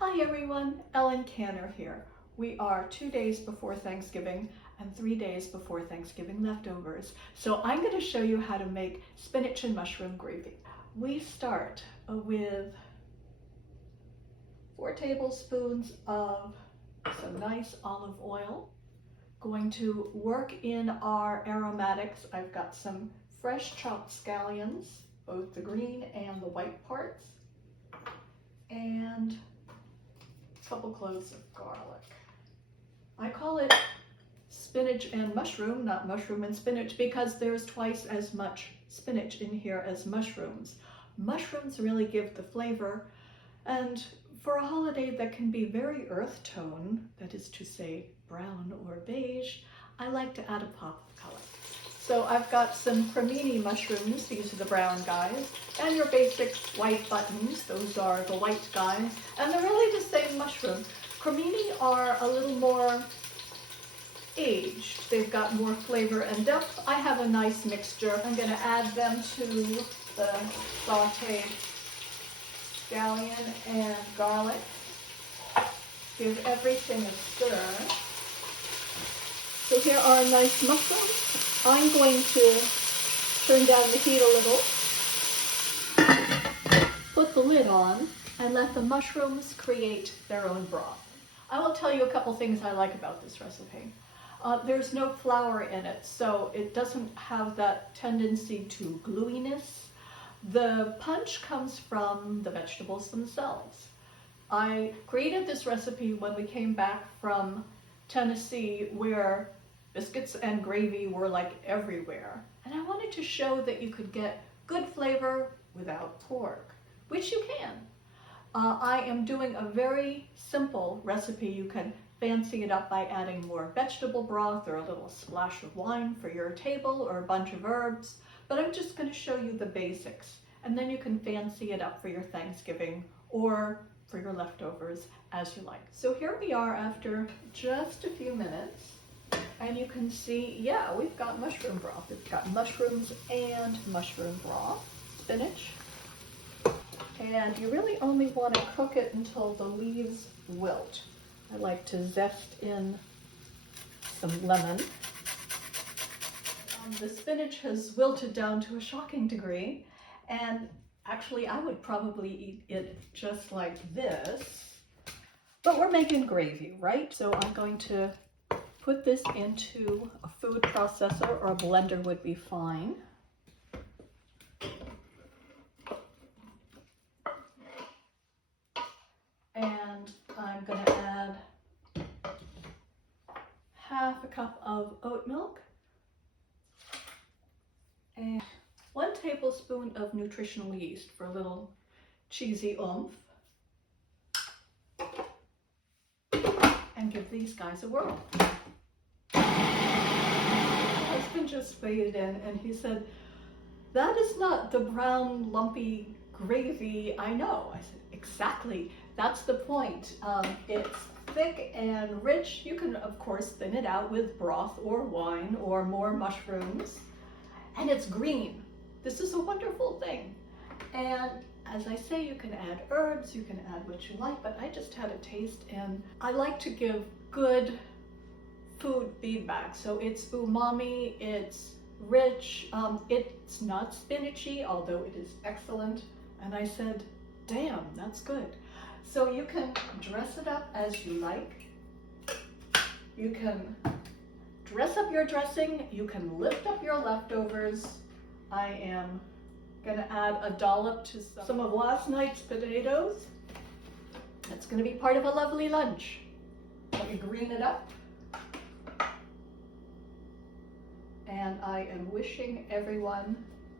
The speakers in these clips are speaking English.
Hi everyone, Ellen Canner here. We are 2 days before Thanksgiving and 3 days before Thanksgiving leftovers. So I'm going to show you how to make spinach and mushroom gravy. We start with 4 tablespoons of some nice olive oil. Going to work in our aromatics. I've got some fresh chopped scallions, both the green and the white parts, and a couple cloves of garlic. I call it spinach and mushroom, not mushroom and spinach, because there's twice as much spinach in here as mushrooms. Mushrooms really give the flavor, and for a holiday that can be very earth tone, that is to say brown or beige, I like to add a pop of color. So I've got some cremini mushrooms, these are the brown guys, and your basic white buttons, those are the white guys, and they're really the same mushroom. Cremini are a little more aged, they've got more flavor and depth. I have a nice mixture. I'm going to add them to the sauteed scallion and garlic. Give everything a stir. So here are nice mushrooms. I'm going to turn down the heat a little, put the lid on, and let the mushrooms create their own broth. I will tell you a couple things I like about this recipe. There's no flour in it, so it doesn't have that tendency to gluiness. The punch comes from the vegetables themselves. I created this recipe when we came back from Tennessee, where biscuits and gravy were like everywhere. And I wanted to show that you could get good flavor without pork, which you can. I am doing a very simple recipe. You can fancy it up by adding more vegetable broth or a little splash of wine for your table or a bunch of herbs. But I'm just going to show you the basics, and then you can fancy it up for your Thanksgiving or for your leftovers as you like. So here we are after just a few minutes, and you can see, yeah, we've got mushroom broth. We've got mushrooms and mushroom broth, spinach, and you really only want to cook it until the leaves wilt. I like to zest in some lemon. The spinach has wilted down to a shocking degree, and actually I would probably eat it just like this, but we're making gravy, right? So I'm going to put this into a food processor, or a blender would be fine. And I'm going to add half a cup of oat milk and 1 tablespoon of nutritional yeast for a little cheesy oomph. And give these guys a whirl. My husband just weighed in and he said, "That is not the brown lumpy gravy I know." I said, "Exactly, that's the point. It's thick and rich. You can of course thin it out with broth or wine or more mushrooms. And it's green. This is a wonderful thing." And as I say, you can add herbs, you can add what you like, but I just had a taste, and I like to give good food feedback. So it's umami, it's rich, it's not spinachy, although it is excellent. And I said, damn, that's good. So you can dress it up as you like. You can dress up your dressing, you can lift up your leftovers. I am gonna add a dollop to some of last night's potatoes. It's gonna be part of a lovely lunch. Let me green it up. And I am wishing everyone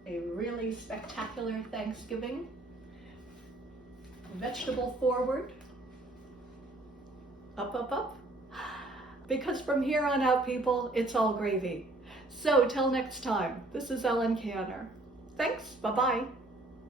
a really spectacular Thanksgiving. Vegetable forward. Up, up, up. Because from here on out, people, it's all gravy. So till next time, this is Ellen Canner. Thanks, bye-bye.